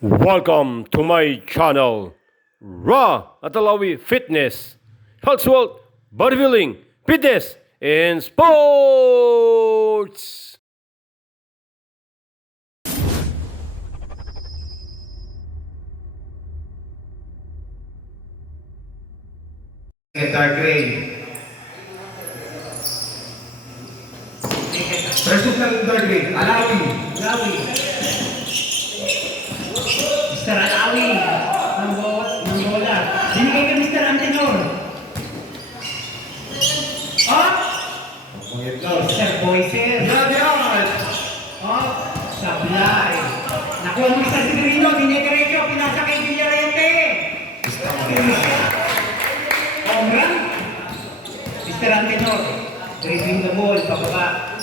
Welcome to my channel, Raw Atalawi Fitness, Health World, Bodybuilding, Fitness, and Sports! Dark gray. Presok ng dark gray. Alawi. Mr. Alawi, ng bola. Binigay ka Mr. Antenor. Mr. Boyser. Sablay. Nakuha mo Mr. Severino, Dinegarejo, pinasa kay Villarete. Home run. Mr. Antenor, driving the ball, pababa.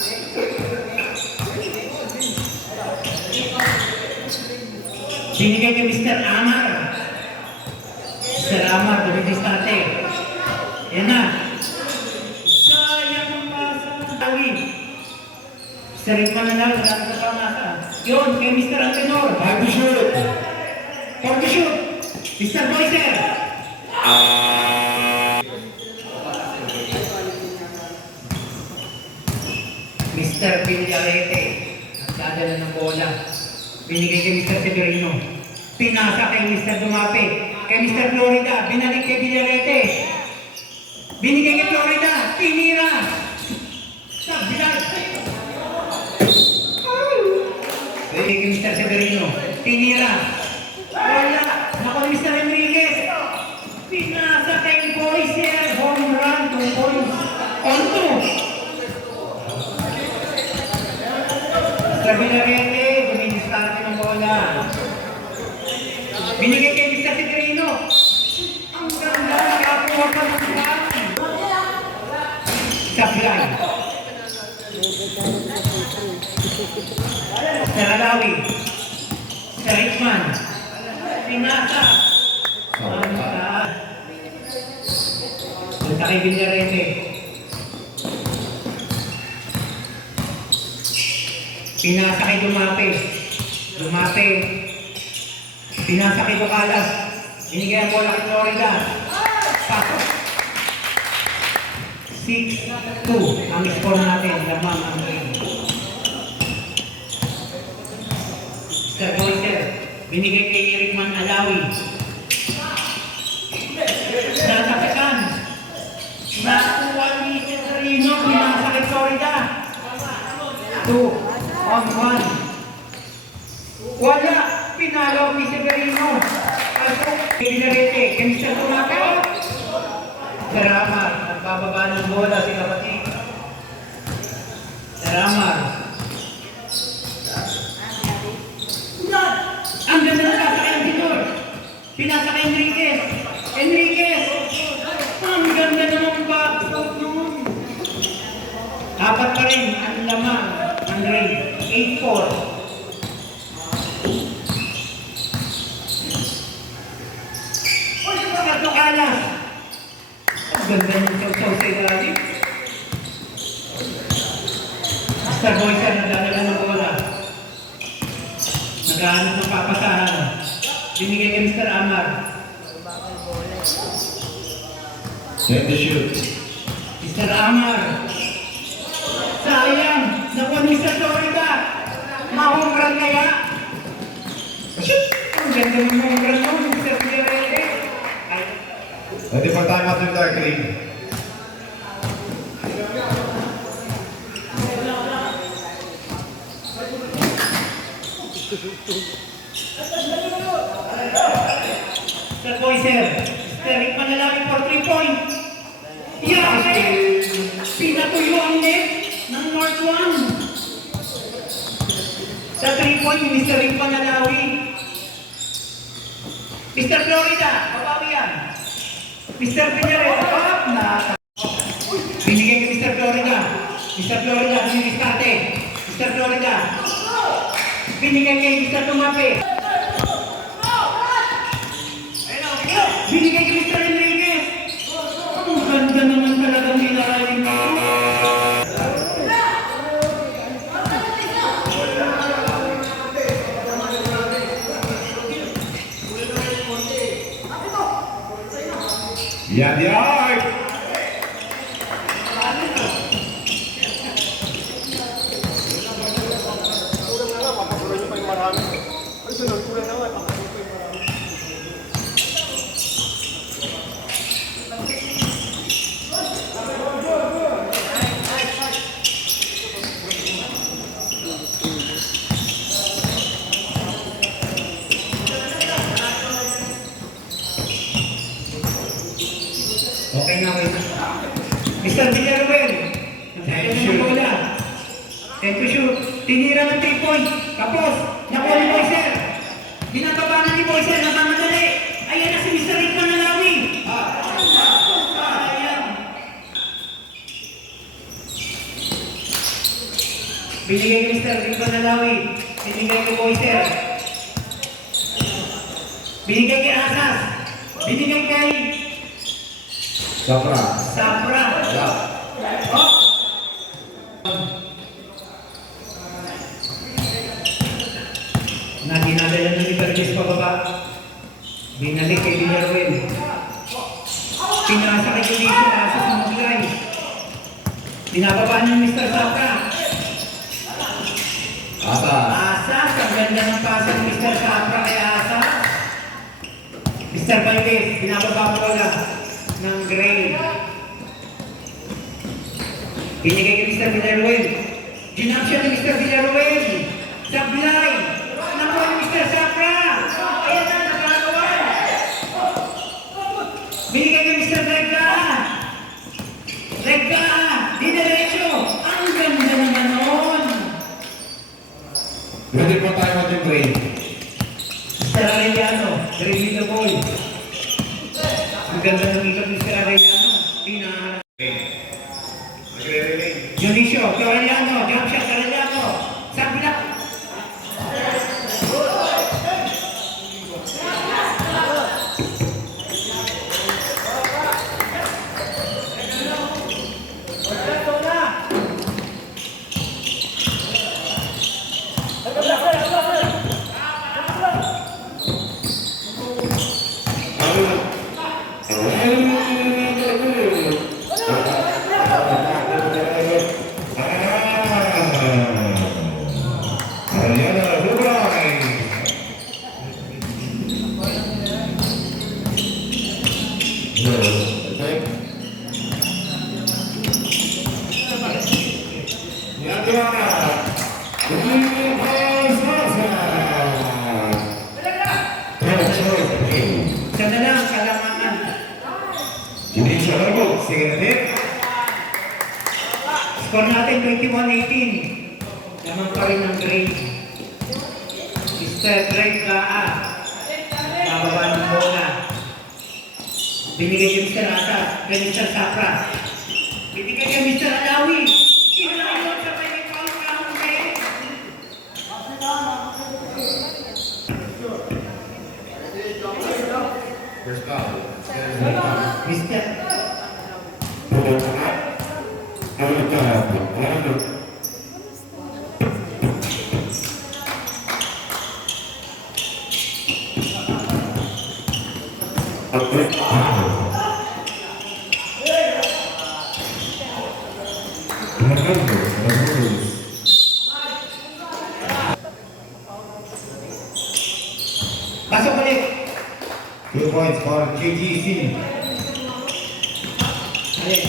Binigay kay Mr. Amar. Mr. Amar, dumidistante. Yan na. Sayang ang pasa. Tawi. Mr. Rickman na lang, wala na pamasa. Yun, kay Mr. Antenor. Time to shoot. Time to shoot. Mr. Boyser. Mr. Villarete. Nagdadala ng bola. Binigay kay Mr. Severino. Pinasa kay Mr. Dumape. Kay Mr. Florida. Binalik kay Villarete. Binigay kay Florida. Tinira. Sabilag. Binigay kay Mr. Severino. Tinira. Wala. Naku ni Mr. Enriquez. Pinasa kay Boyser. Home run. 2 points. On 2. Mr. Villarete. Dumidistarte ng bola. Binigay kay Mr. Severino. Ang ganda. Nakakuha pa ng bola. Sablay. Mr. Alawi. Mr. Rickman. Pinasa. Punta kay Villarete. Pinasa kay Dumape. Pinasa kay Bucalas. Binigay ang bola kay Florida. Pasok. 6-2 ang score natin. Lamang ang game. Mr. Boyser. Binigay kay Rickman Alawi. Natapikan. Nakuha ni Severino. Pinasa kay Florida. 2-on-1. Wala. Pinalo ni Severino. Pasok. Villarete. Kay Mr. Dumape. Saramar. Nagbababa ng bola si kapatid. Saramar. Ang ganda na sasakay ang Vitor. Pinasa kay Enriquez. Ang ganda naman backfoot nun. Apat pa rin ang lamang. Ang rate. 8-4. Alas. Ang ganda ng saw-saw sa ilalim. Mr. Boyser nagdadala ng bola. Naghahanap ng papasahan. Binigay kay Mr. Amar. Time to shoot. Mr. Amar. Sayang. Nakuha ni Mr. Florida. Mahumran kaya. Ang ganda ng mahumran mo, Mr. Villarete. Ready for time out with dark gray. Mr. Boyser. Mr. Rickman na lang for 3 points. Yate! Pinatuyo ang net ng North 1. Sa 3 points, Mr. Rickman na lawi. Mr. Florida, babawi yan. Mr. Villarete, binigay kay Mr. Florida. Mr. Florida, dumidistarte. Mr. Florida. Binigay kay Mr. Dumape. Binigay kay Mr. Enriquez. Ang ganda naman talagang nilalim mo. Yan yan! Okay na, okay na. Mr. Villaruel, nasaya na ng bola. Set to shoot. Tinira ng 3 point. Tapos, nakuha ni Boyser. Binababa na ni Boyser. Nakamadali. Ayan na si Mr. Rick Manalawi. Ayan. Binigay kay Mr. Rick Manalawi. Binigay kay Boyser. Binigay kay Asas. Binigay kay Sapra. Sapra. Oh. Naginadala ng Iberges pababa. Binalik kay Villaruel. Pinasa kay Judicial Asas ng maglay. Binababa ng Mr. Sapra. Asas, ang ganda ng pasa ng Mr. Sapra kay Asas. Mr. Valdez, binababa mo lang ng Gray. Binigay kay Mr. Villaruel. Ginap siya ni Mr. Villaruel. Sablay. Nakuha ni Mr. Sapra. Ayan na, nakagawan. Binigay kay Mr. Regga. Regga. Dinerecho. Ang ganda naman nun. Ready po tayo mag-train. Mr. Arellano. Ready the ball. Ang ganda ng ikot ni Mr. Arellano. Pinahanap. Dionisio, Arellano, jump shot, Arellano. Sabi na. Sana lang, kalamangan. Judicial Argo, second hit. Score natin 21-18. Naman pa rin ang grade. Mr. Greg Kaa. Bababa ng bola. Binigay kay Mr. Asas. Kay Mr. Sapra. Binigay kay Mr. Alawi. Kinalayon sa may foul count eh. First foul. Mr. Pasok ulit. 2 points for KGC. Alin.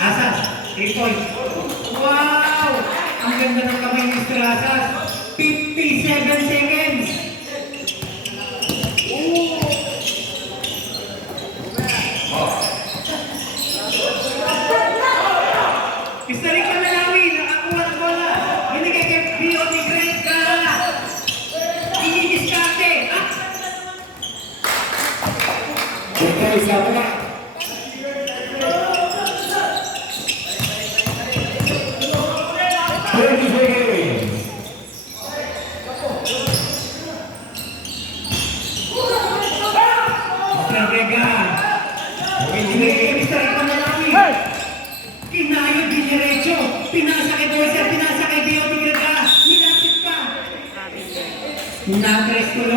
Asas, 3 points. Wow! Ang ganda ng kamay ni Mr. Asas. 57 seconds. Mr. Rick Manalawi, nakakuha ng bola. Binigay kay B.O.T. Great ka. Inidiskarte. Okay, Sapra. Mr. Vega. Binigay kay Mr. Rick Manalawi. Kinayo din diretso. Pinasa kay Boyser, pinasa kay B.O.T. Great ka. Nilapit pa. Natres tulo.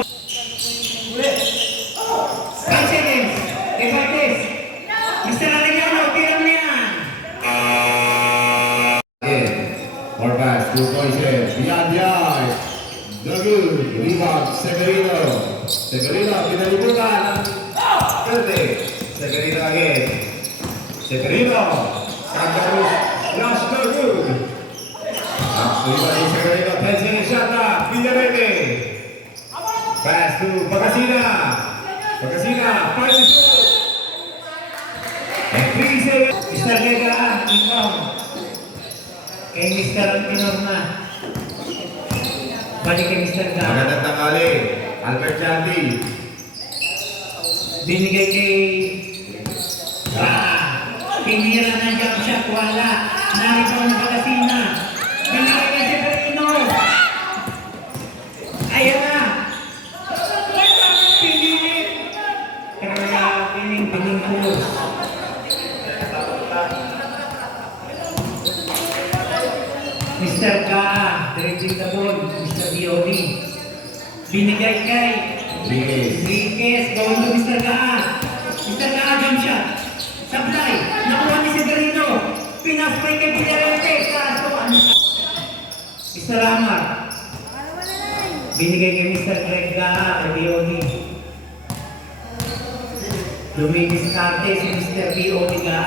More pass, 2 points here. Beyond. The good. Rebound, Severino. Severino, pinalibutan. 30. Severino again. Severino. Sangarus. Flash, no good. Rebound, Severino. 10 seconds shot na. Villarete. Pass to Pagkasina. Pagkasina, 5 to shoot. And 3 seconds. Mr. Legaan, ikaw. Kay Mr. Antinor na. Balik kay Mr. Ga. Magandang tanghali. Albert Janti. Binigay kay... Tinira ng jump shot, wala. Narito ang Pagkasina. Binigay kay Severino. Ayan na. Pinilit. Kaya pining po. Mr. Ka, directing the ball, Mr. D.O.D. Binigay kay Enriquez, going to Mr. Ka. Mr. Ka, jump shot. Supply, nakuha ni Severino. Pinaspray kay Villarete. Kaso, Mr. Amar. Binigay kay Mr. Greg Ka, kay D.O.D. Dumidiskarte si Mr. D.O.D. Ka.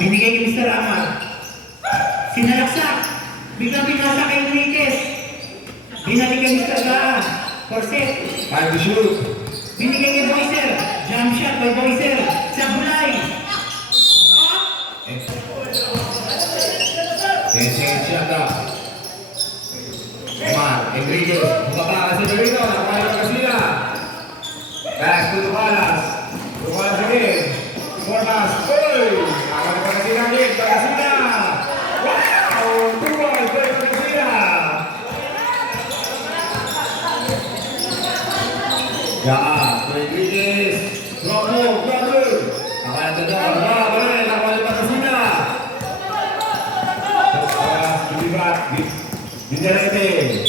Binigay kay Mr. Amar. Sinalaksak. Biglang pinasa kay Enriquez. Binalik kay Mr. Gaan. For set. 5 to shoot. Binigay kay Boyser. Jump shot by Boyser. Sablay. 10 seconds shot na. Omar, Enriquez. Bumaba ka si Dorito. Nakuha yung Pagkasina. Pass to Dumalas. Dumalas again. More pass. Uy! Nakuha yung Pagkasina again. Pagkasina. Wow! 2 balls for yung Pagkasina. Yeah, Enriquez. Drop move. Nakuha yung Dador. Wow! Nakuha yung Pagkasina. Libat, Villarete.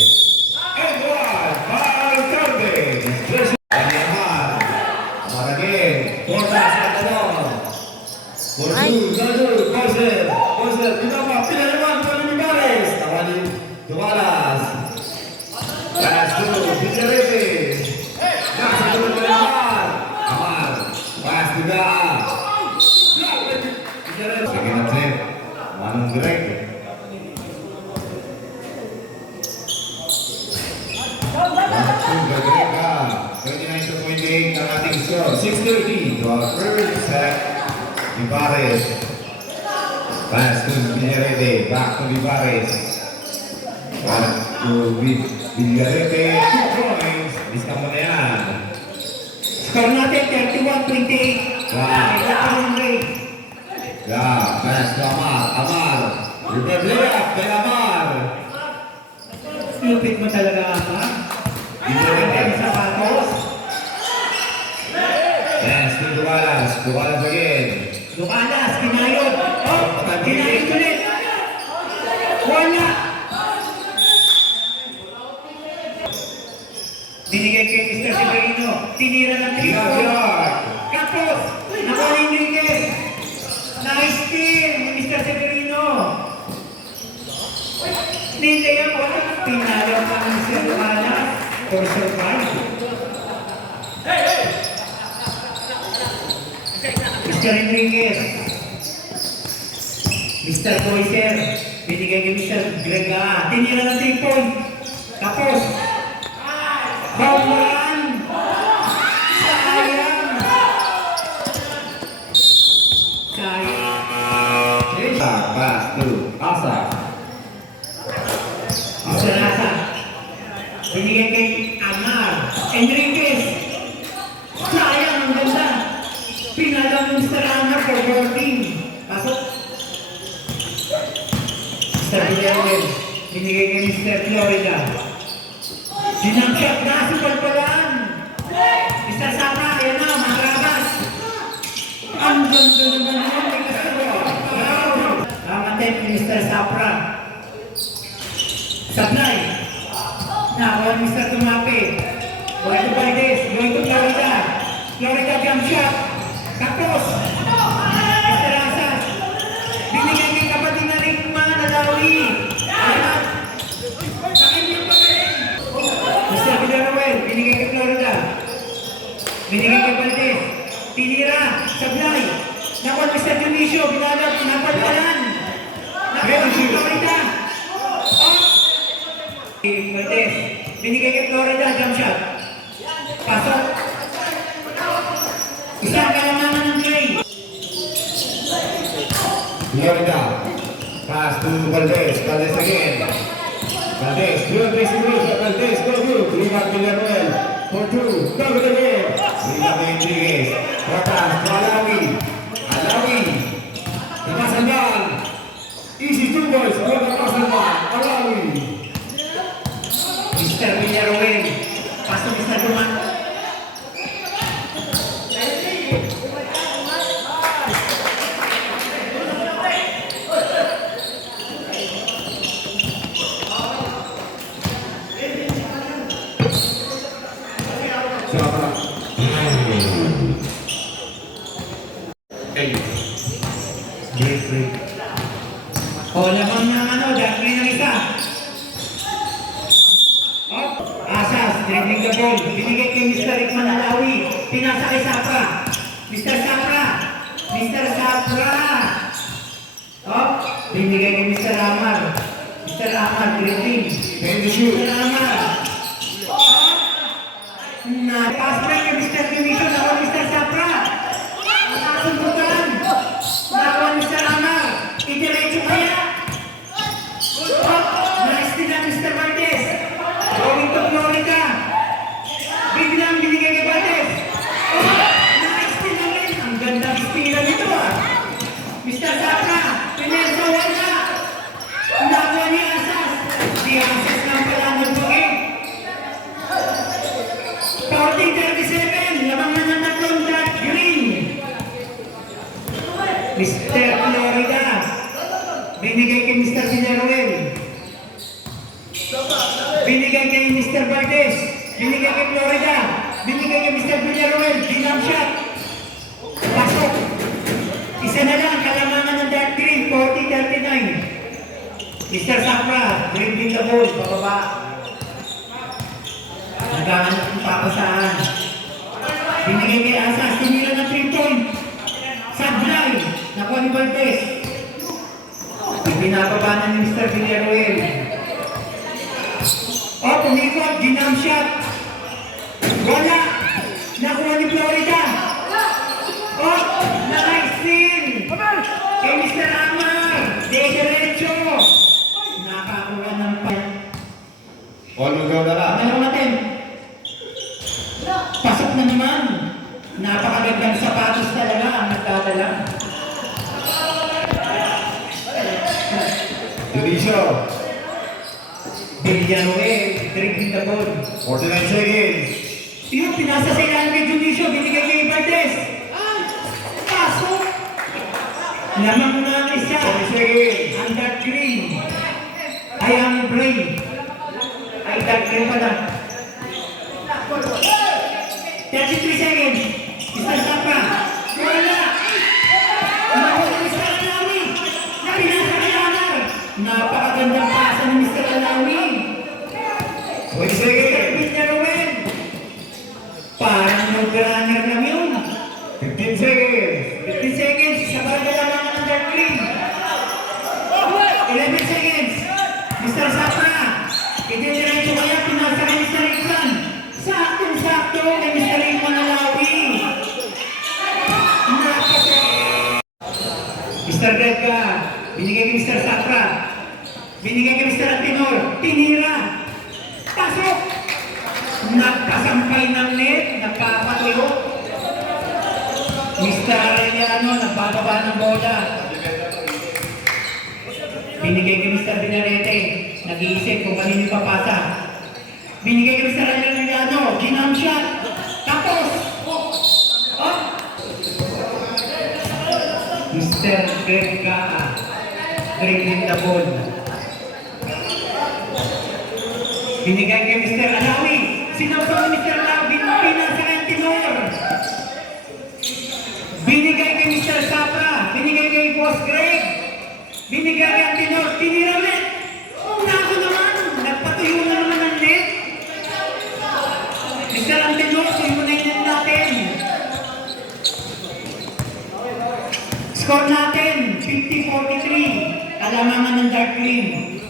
And one, foul counted. And Amar. Amar again. Portas at the door. For two, Boyser, pinapa, pinalaman, Libares. Tawali, Dumalas. Pass to Villarete. Nasa tulad ng Amar. Amar. Pass to Gaa. Villarete. Second attempt. Manong direct. Gagrega, 29.8 ang ating score. 6:30 to our first set. Libares. Pass to Villarete. Back to Libares. Back to Villarete. 2 points. Lista mo na yan. Score natin 31-28. Pass to Amar. Amar. Reverse layup kay Amar. Lupit mo talaga, ha? Ang sapatos. Pass to Dumalas. Dumalas again. Lucanas, kinayod. Oh, kinayod ulit. Wala. Binigay kay Mr. Severino. Tinira ng 3 points. Kapos. Nakuha ni Enriquez. Nice steal ni Mr. Severino. Nilay ako. Pinalo pa ng Mr. Lucanas. For survive. Mr. Enriquez. Mr. Boyser. Binigay kay Mr. Grega. Tinira ng 3 points. Tapos. Home run. Sayang. Pass to Asa. Mr. Asa. Binigay kay Amar. Enriquez. Sayang. Ang ganda. Pinala ng Mr. Amar for 14. Pasok. Mr. Villarreal. Binigay kay Mr. Florida. Sinamshot na si Palpalan. Mr. Sapra. Ayan na. Makarabas. Ang ganda naman yun. May kasama. Kamatip ni Mr. Sapra. Supply. Nakuha ni Mr. Tumape. Going to Valdez. Going to Florida. Florida jump shot. Tapos. Mr. Asas. Binigay kay kapatid na Binigay kay Valdez. Tinira. Sablay. Nakuha Mr. Dionisio. Binalap. Napagpalan. Nakuha si Florida. Valdez. Binigay kay Florida. Jump shot. Pasok. Isang kalamangan ng Trey. Florida. Pass to Valdez. Valdez again. Valdez. Good racing move. Valdez. Go good. Rebound Villaruel. For two. Go with the game. Rebound Enriquez. Patas. Alawi. Alawi. Lepasan bal. Easy two boys. Good lepasan bal. Alawi. Mr. Villaruel. Pasok Mr. Duman. Siapa? Break. O, lamang ng dahil ng isa. Asas, dribbling the ball. Binigay kay Mr. Rickman Alawi. Pinasa kay Sapra. Mr. Sapra. Mr. Sapra. Binigay kay Mr. Amar. Mr. Amar, dribbling. Can you shoot? Mr. Amar. Pass break kay Mr. Dionisio. Nakuha Mr. Sapra. Sundutan. Nakuha Mr. Amar. Idiretso kaya. Nice din ang Mr. Valdez. Going to Florida. Biglang binigay kay Valdez. Nice din ang rin. Ang ganda ng stila nito Mr. Sapra. Pinesa wala. Nakuha ni Asas. Si Asas lang pala nagbugin. 40-37. Lamang na ng tatlong dot green. Mr. Florida. Binigay kay Mr. Villaruel. Binigay kay Mr. Valdez. Binigay kay Florida. Binigay kay Mr. Villaruel. Dinam shot. Pasok. Isa na lang. Kalamangan ng dark green. 40-39. Mr. Sapra. Dribbling the ball. Pababa. Naghahanap ng papasaan. Binigay kay Asas. Tinira ng 3-point. Sablay. Nakuha ni Valdez. Binababa na ni Mr. Villaruel. Pumikot. Ginam shot. Wala. Nakuha ni Florida. Naka-steal. Kay Mr. Amar. Derecho. Nakakuha ng All will go na lang. ano natin? Pasok na naman. Napakagandang sapatos talaga ang nagdadala. Dionisio. Villaruel, dribbling the ball. 49 seconds. Yung pinasa sa ilan kay Dionisio, binigay kay Valdez. Pasok. Lamang na ang isa. 40 seconds. Ang dark green. Ay ang gray. Ay dark green pala. 33 seconds. Mr. Sapra. Wala. Nakuha ni Mr. Alawi. Napinasa kay Amar. Napakagandang pasa ni Mr. Alawi. 20 seconds. Villaruel. Parang no-runner lang yun. 15 seconds. 15 seconds. Sa barangay lang ng dark green. 11 seconds. Mr. Sapra. Diretso kaya pinasa kay Mr. Rickman. Saktong-sakto kay Mr. Rickman Alawi. Mr. Redka. Binigay kay Mr. Sapra. Binigay kay Mr. Antinor. Tinira. Pasok. Nagkasampay ng net. Nagkapatuyo. Mr. Arellano. Nagbababa ng bola. Binigay kay Mr. Binarete. Nag-iisip kung kanino papasa. Binigay kay Mr. Arellano. Ginam shot. Tapos. Mr. Redka. Dribbling the ball. Binigay kay Mr. Alawi. Sinusok ni Mr. Alawi. Pinasa kay Antinor. Binigay kay Mr. Sapra. Binigay kay Boss Greg. Binigay kay Antinor. Tinira ulit. Nako naman. Nagpatuyo na naman ang net. Mr. Antinor, tuyo na yung net natin. Score natin, 50-43. Kalamangan ng dark green.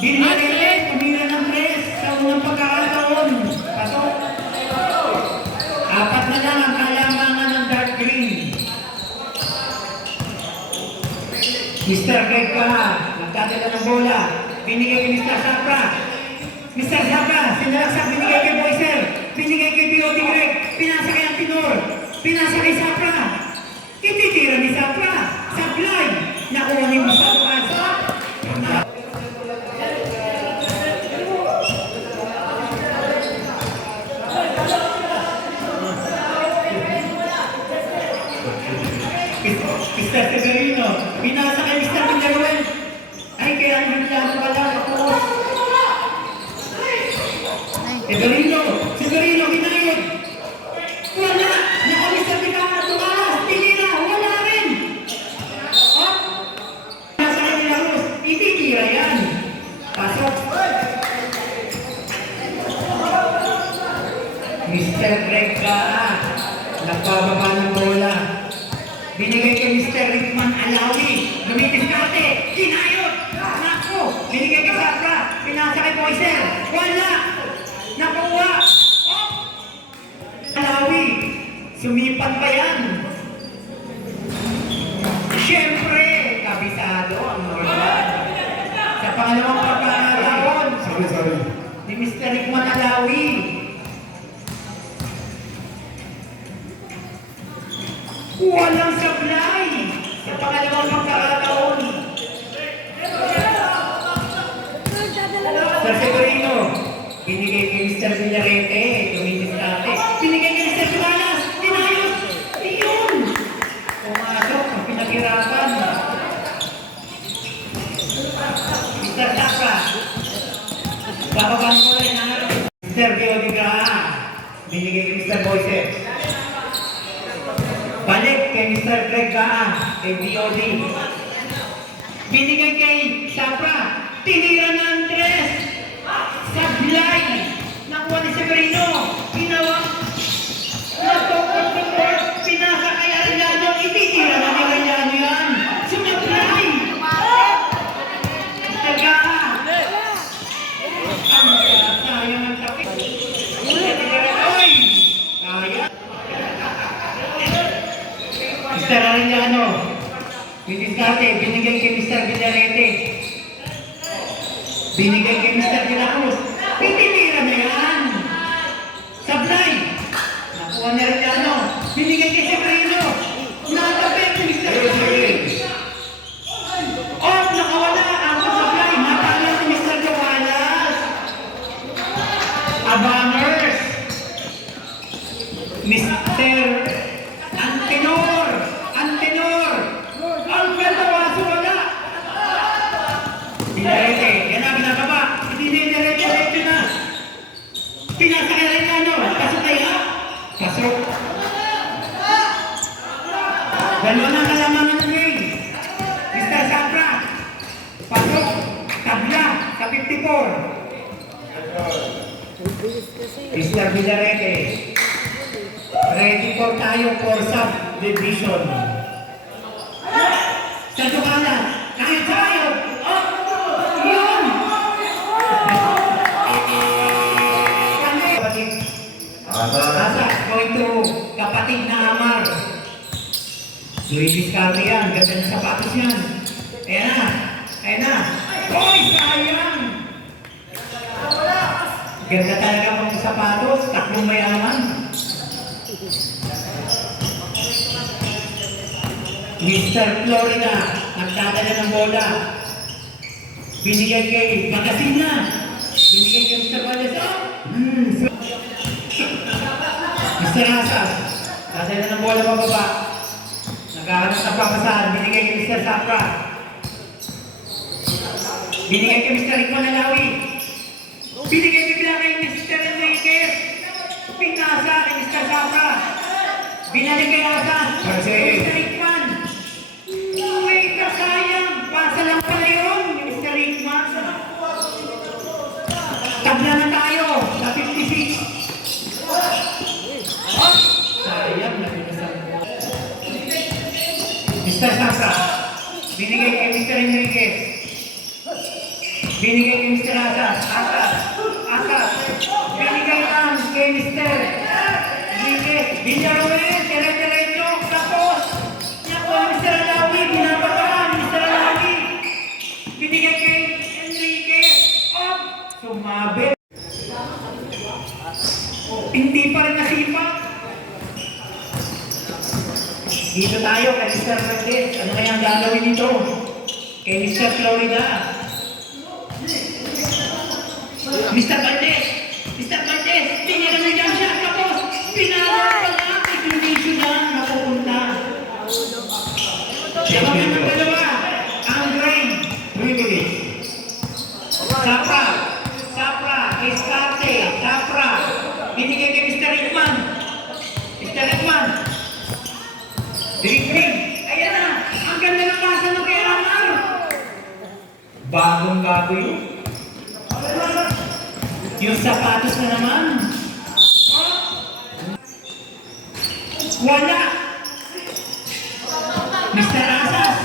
Binigay, tumira ng press sa unang pagkakataon. Pasok. Apat na lang ang kalamangan ng dark green. Mr. Greg pa, nagdadala ng bola. Binigay kay Mr. Sapra. Mr. Sapra, sinalaksak, binigay kay Boyser. Binigay kay B.O.D. Greg. Pinasa kay Antinor. Pinasa kay Sapra. Ititira ni Sapra. Sablay. Nakuha ni Sapra. Mr. Severino, pinasa kay Mr. Villaruel. Ay, kaya ang Villano pala. Severino, hinayod. Wala, naka Mr. Villaruel, tumalas, tinira, wala rin. Oh, pinasa kay Villaruel, ititira yan. Pasok. Mr. Greg Gaa, nagbababa ng bola. Binigay kay Mr. Rickman Alawi. Dumidiskarte. Kinayot. Nako. Binigay kay Sapra. Pinasa kay Boyser. Wala. Nakuha. Oh. Alawi. Sumipan pa yan. Siyempre, kabisado ang Norman. Sa pangalawang pagkakataon. Sorry. Ni Mr. Rickman Alawi. Walang sablay sa pangalawang pagkakataon. Sa Severino, binigay kay Mr. Villarete, tumidiskarte. Binigay kay Mr. Sumalas, tinayos. Iyon! Pumasok, ang pinaghirapan. Mr. Sapra, bababan mo rin ha. Mr. Geodigra, binigay kay Mr. Boyser. Balik kay Mr. Greg Gaa, kay B.O.D. Binigay kay Sapra, tinira ng tres. Sablay, nakuha ni Severino, ginawa. Natokot ng board, pinasa kay Arellano, ititira na ni Arellano yan. Sumablay. Mr. Gaa. Ang sayang ang takip. Oy! Kaya. Mr. Arellano, biniskarte, binigay kay Mr. Villarete. Binigay kay Mr. De La Cruz. Pitinira na yan. Sablay. Nakuha ni Arellano. Binigay kay Severino. Natapit kay Mr. Villarete. Oh, nakawala. Ang sablay. Matala si Mr. Joalas. Abangers. Mr. Antenor. Alfredo Waso wala. Villarete. Yan na, binababa. Hindi Villarete na. Pinasa kay Arellano. Pasok kaya? Pasok. Dalawa na kalamangan ng game. Mr. Sapra. Pasok. Tabla sa 54. Mr. Villarete. Ready for tayo for subdivision. Sa Ducala, kahit tayo. Oh! Yun! Asa, going to kapatid na Amar. Luis Vizcarra yan, ganda ng sapatos yan. Ayan na. Hoy, sayang! Ganda talaga ng sapatos, taklong mayaman. Mr. Florida, nagdadala ng bola. Binigay kay Bagasina. Binigay kay Mr. Valdez. Mr. Asas, dadala ng bola pababa. Naghahanap ng papasahan. Binigay kay Mr. Sapra. Binigay kay Mr. Rickman Alawi. Binigay bigla kay Mr. Enriquez. Pinasa kay Mr. Sapra. Binalik kay Asas. Mr. Rickman. Uy, kasayang. Pasa lang pala yun, Mr. Rickman. Tabla na tayo sa 56. Oh, sayang. Mr. Sapra. Enriquez. Binigay kay Mr. Asas. Asas. Binigay lang kay Mr. Enriquez. Villaruel, dire-diretso. Tapos, nakuha Mr. Alawi. Binabataan Mr. Alawi. Binigay kay Enriquez. Sumabit. Hindi pa rin nasipa. Dito tayo kay Mr. Valdez. Ano kaya ang gagawin nito? Kay Mr. Florida. Mr. Valdez! Mr. Valdez! Tinira na dyan siya! Tapos, pinala pa lang! Ikinisyo na mapupunta. Siyempre ng dalawa. Ang grain. Privilege. Sapra. Iskarte. Sapra. Binigay kay Mr. Rickman. Mr. Rickman. Dribbling. Ayan na. Ang ganda ng pasa ng kay Amar. Bagong-bago yun. Yung sapatos na naman. Wala. Mr. Asas.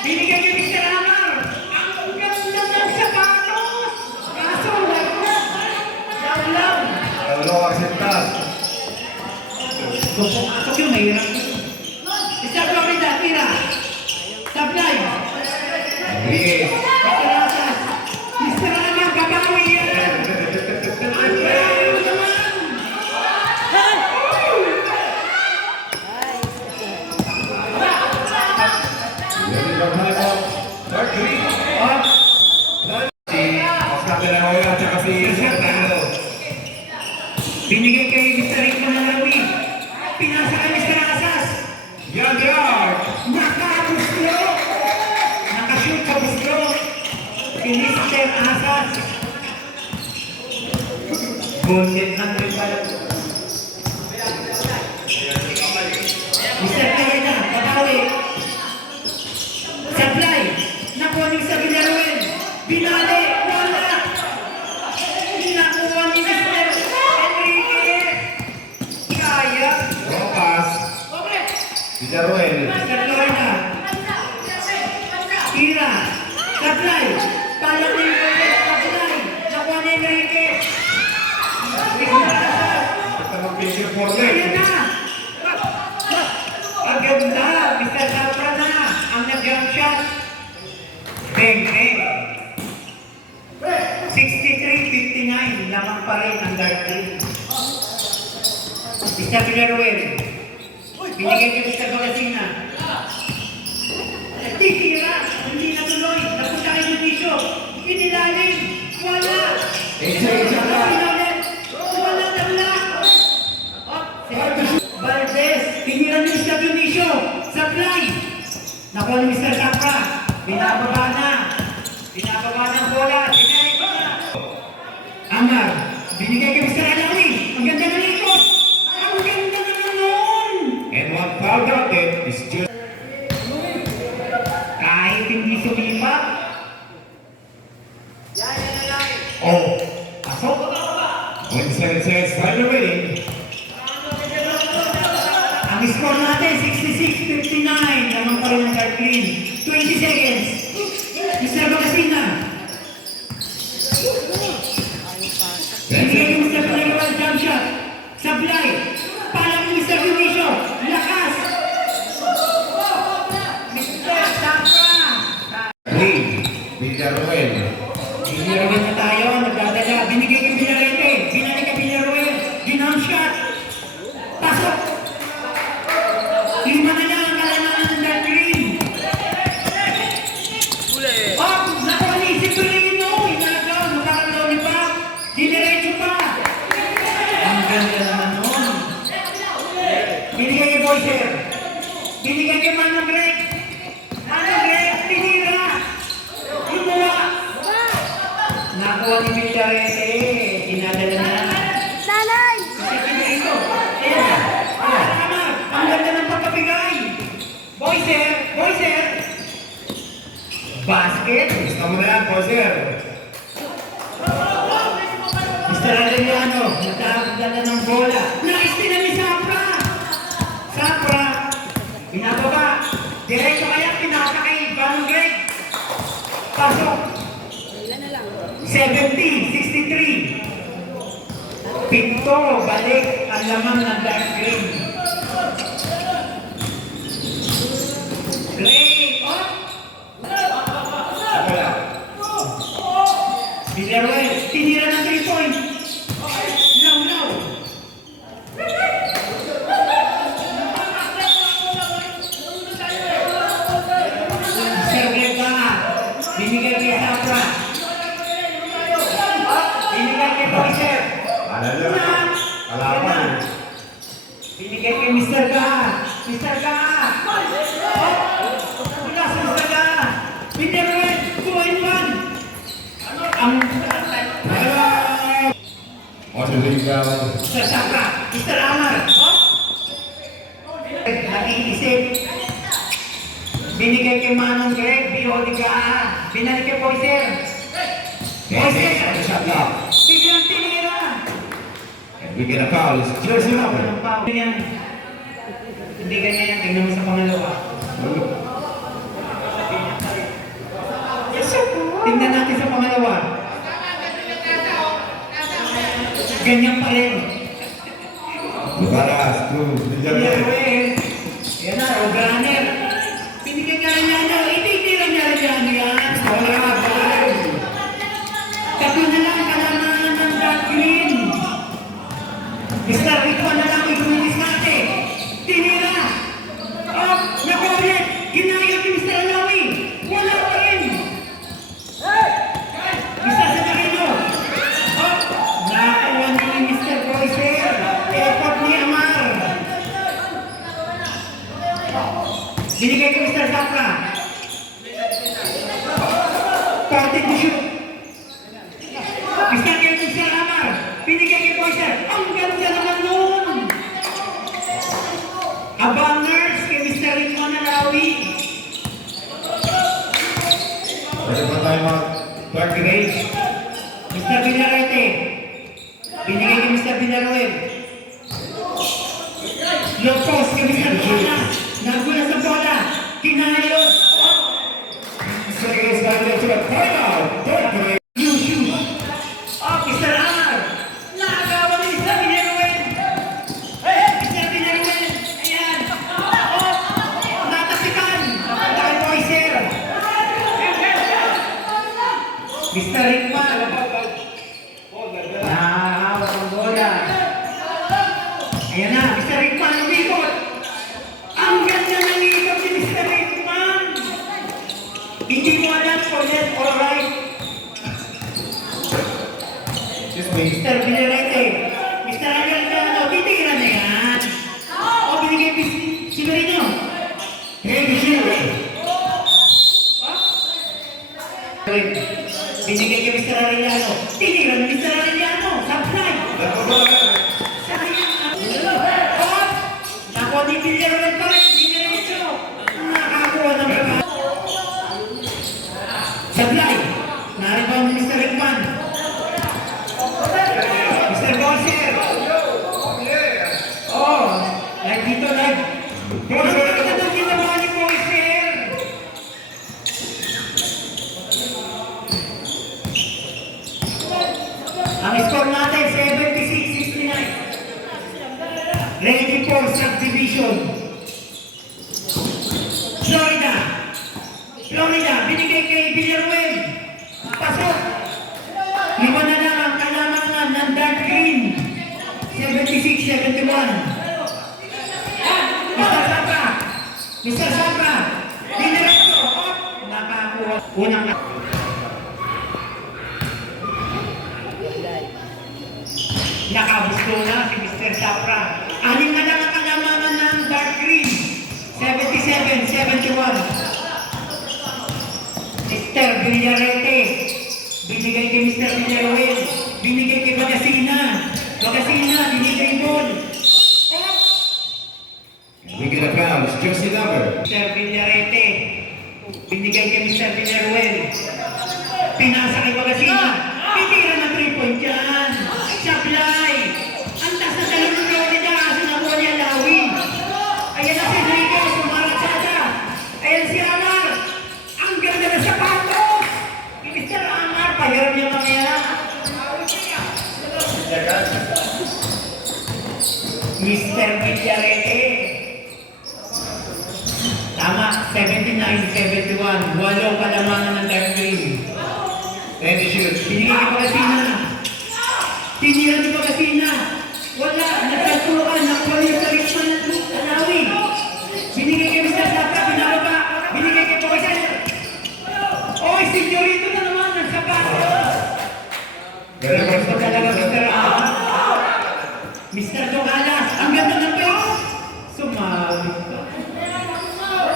Binigay kay Mr. Amar. Ang ganda ng sapatos. Kaso, laglag. Hello, Arsenal. Pumasok yung mahirap. Mr. Florida, tira. Supply. Enriquez. Mr. Asas. Mr. Amar, kabawi yan. Ang grabe naman. Ready for timeout. Start three. Up. Si Oscar de la Hoya at saka si Serrano. Binigay kay Mr. Rickman ng Alawi. Pinasa kay Mr. Asas. Yan, yan. Nakabuslo. Nakashoot sa buslo. Si Mr. Asas. Golden hand rin pala. Mr. Florida, babawi. Supply. Nakuha sa Villaruel. Binali. Wala. Nakuha ni Mr. Enriquez. Kaya. Long pass. Villaruel. Mr. Florida. Tira. Supply. Palang ni Enriquez. Supply. Nakuha ni Enriquez. Ito mag-picture for Ayan them. na. Ang ganda. Mr. Sapra na. Ang nag-jump shot. Bang, bang. 63-59. Lamang pa rin ang dark green. Mr. Villaruel. Binigay kay Mr. Bagasina. Titira. Hindi natuloy. Napunta kay Judicio. Inilalim. Wala. Inilalim. Wala tabla. Valdez. Tinira ni Mr. Judicio. Supply. Nakuha ni Mr. Sapra. Binababa na. Binababa ng bola. Binigay ko na. Amar. Binigay kay Mr. Alawi. Ang ganda ng ikot. Ang ganda naman nun. And one foul counted is just Kahit hindi sumipat. oh. Pasok. 27 seconds time remaining. Ang score natin, 66-59. Naman pa rin ang dark green. 20 seconds. Mr. Bagasina. Binigay ni Mr. Palaruan jump shot. Supply. Palang ni Mr. Judicio. Lakas. Mr. Sapra. Lead. Villaruel. Villaruel na tayo. Nagdadala. Binigay kay Villarete. Binalik kay Villaruel. Jump shot. Pasok. 5 na lang ang kalaman ng dark green. Oh, nakuha ni si Pilino. Inagaw. Magkakaroon pa. Dinerecho pa. Ang ganda naman nun. Binigay kay Boyser. Binigay kay Manong Greg. Manong Greg, tinira. Lumuha. Nakuha ni Villarete. Dinadala na. Nanay! Kasi Pilino. Ayan. Tama. Ang ganda ng pagkabigay. Boyser. Boyser. Basket. Gusto mo na yan, Boyser. Mr. Adriano, nagdadala ng bola. Nice din ni Sapra. Sapra. Binababa. Diretso kaya pinasa kay Manong Greg. Pasok. 70-63. Pinto, balik ang laman ng dark green. Gray, up. Villarreal, tinira ng 3 point. Law. Serve ba? Binigay kay Safra. Binigay kay Boyser. Kalaban. Binigay kay Mr. Ga. Mr. Ga. Mula sa Mr. Ga. Villarreal, 2-1. Ang Oswego. Mr. Safra. Mr. Amar. Nakiisip. Binigay kay Manong Greg, Biodiga. Binalik kay Boyser. Boyser. Shot clock. Biglang tinira. And we get a foul. It's jersey number. Walang foul yan. Hindi ganyan yan. Tingnan mo sa pangalawa. Tingnan natin sa pangalawa. Ganyan pa rin. Ibaras to Villarreal. Villarreal. Yan na, O'Grunner. Binigay ka rin niya. Ititira niya rin yan. Tatlo na lang kalaman ng dark green. Mr. Rico na lang igulis natin. Tinira. Oh, nakulit. Ginayot ni Mr. Alawi. Wala pa rin. Mr. Sacarino. Oh, nakakuha ni Mr. Boyser. Effort ni Amar. Binigay kay Mr. Safra. Party to shoot. Mr. Mr. Amar. Binigay kay Boyser. Ang ganda naman nun. Abangers kay Mr. Rico Nalawi. Pwede pa tayo mag 30 days. Mr. Villarete. Binigay kay Mr. Villarreal. Lopos kay Mr. Bola. Nagula sa bola. Kinayot. Seconds down there to the timeout. Third grade. Yushu. Oh, Mr. Amar. Nakagawa ni Mr. Villarreal. Mr. Villarreal. Ayan. Oh, natapikan. Dahil Boyser. Mr. Rickman. Nakahawak ang bola. Ayan na, Mr. Rickman, umikot. Ang ganda ng ikot ni Mr. Rickman. Hindi mo alam kung left or right. Excuse me. Mr. Villarete. Mr. Aguilano, titira na yan. O, binigay kay si Merino. Hey, Michelle. Binigay kay Mr. Arellano. Tinira ni Mr. Arellano. Supply. Sayang. Oh! Nakuha ni Villarreal pa rin. Dinerecho. Nakakuha ng mga. Supply. Naribaw ni Mr. Rickman. Mr. Boyser. Oh, like dito, like. Ang ganda ng ginawa ni Boyser. Ang score natin, 76-69. Ready for subdivision. Florida, binigay kay Villarreal. Pasok. Iba na lang ang kalamangan ng dark green. 76-71. Mr. Safra. Mr. Safra. Dinerecho. Nakakuha. Unang na. Nakabusto na si Mr. Safra. Anim na lang ang kalamangan ng dark green. 77-71. Mr. Villarete. Binigay kay Mr. Villarreal. Binigay kay Bagasina. Bagasina, binigay ball. We get a foul. It's jersey number. Mr. Villarete. Binigay kay Mr. Villarreal. Pinasa kay Bagasina. Titira na 3-point dyan. Supply. Ang taas na talong ng Florida. Sinabuha niya Lawi. Ayan na si Enrique. Sumarat sada. Ayan si Amar. Ang ganda na sapatos. senyorito na naman ng sapatos. Very much Gusto talaga Mr. Mr. Dugalas, ang ganda ng face. Sumabit ka.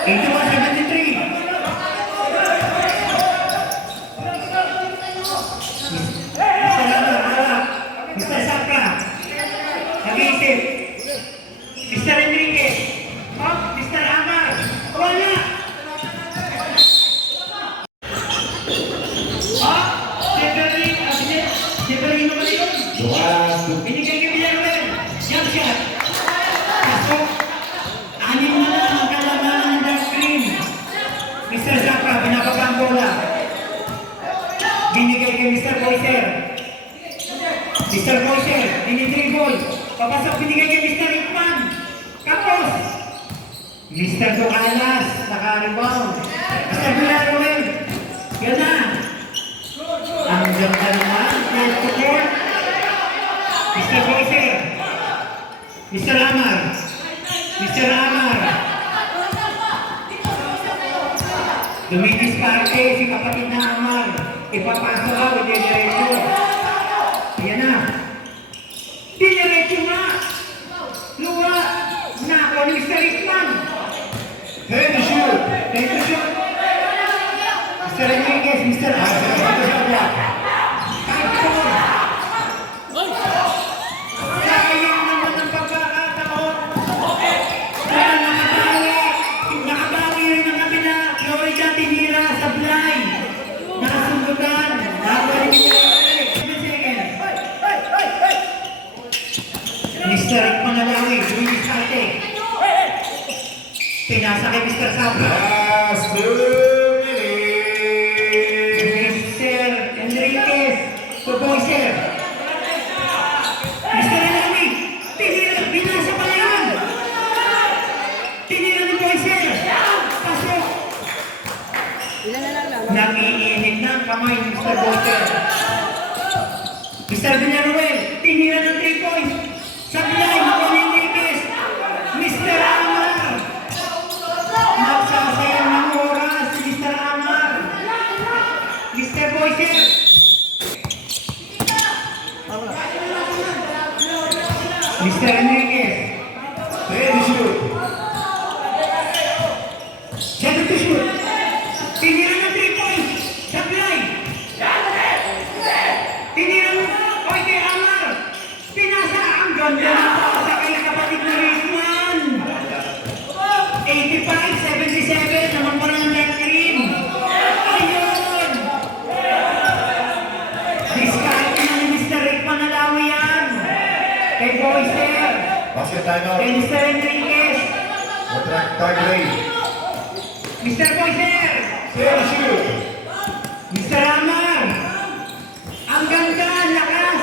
81-73. Mr. Sapra, nag-iisip. Mr. Enriquez, Mr. Amar, wala. Severino ba yun? Dumalas to Binigay kay Villarreal. Jump shot. Pasok. Anim na lang ang kalabanan ng dark green. Mr. Zappa, binababa ang bola. Binigay kay Mr. Boyser. Mr. Boyser, dinidribble. Papasok, binigay kay Mr. Rickman. Kapos. Mr. Ducalas, naka-rebound. Mr. Villarreal. Yan na. Ang ganda naman. First to court. Mr. Boyser. Mr. Amar. Mr. Amar. Dumidiskarte si kapatid na Amar. Ipapasok ka, hindi diretso. Ayan na. Diretso nga. Luwa. Nako ni Mr. Rickman. Head to shoot. Thank you, sir. Mr. Enriquez, Mr. Amar. Sayang naman ang pagkakataon. Kaya nakabawi rin ang kabila. Florida tinira sa Blay. Nakasundutan. Mr. Manalawi, Luis Carte. Pinasa kay Mr. Sabra. Last 2 minutes. Mr. Enriquez, to Boyser. Mr. Enriquez, tinira, binasa pa yan. Tinira ni Boyser. Pasok. Nangiinit na ang kamay ni Mr. Boyser. Mr. Villarreal, tinira ng 3 points. Sablay, Mr. Enriquez. Mr. Amar. Magsasayang ng oras si Mr. Amar. Mr. Boyser. Mr. Enriquez. Head to shoot. Set to shoot. Tinira ng 3 points. Sablay. Tinira ng oy kay Amar. Pinasa ang ganda ng sa kay kapatid na Rickman. 85-77 naman pa ng net green. Ayun. Discard na ni Mr. Rickman na lawi yan. Kay Boyser. Basket timeout. Kay Mr. Enriquez. Contract tag lane. Mr. Boyser. Head to shoot. Mr. Amar. Ang ganda, ang lakas.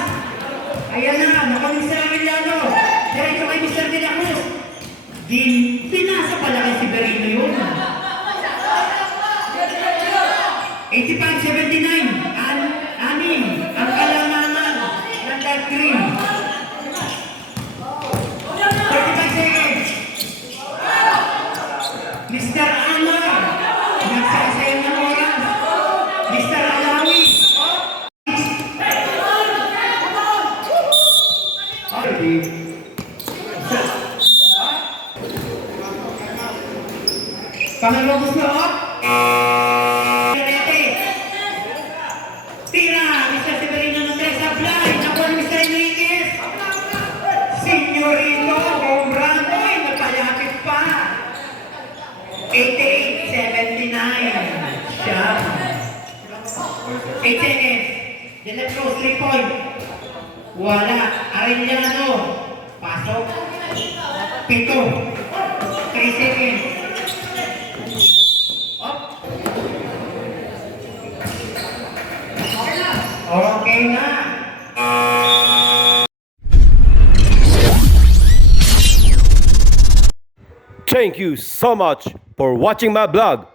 Ayan na, naku Mr. Avellano. Diretso kay Mr. De La Cruz. Pinasa pala kay Severino yun. 85-79. Anim. Ang kalamanan ng dark green. 35 seconds. Mr. Amar. Nagsasayang ng oras. Mr. Alawi. Pangalawang gusto. Tira. Mr. Severino ng 3 sa fly. Nakuha ni Mr. Enriquez. Senyorito. Home run. Uy, napalapit pa. 88-79. Siya. 8 seconds. Then let's go 3 point. Wala. Arellano. Pasok. 7. 3 seconds. Up. Okay na. Thank you so much for watching my blog,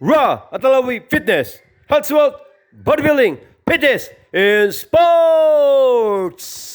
Raw Atalawi Fitness, Health, Wealth, Bodybuilding, Fitness, and Sports.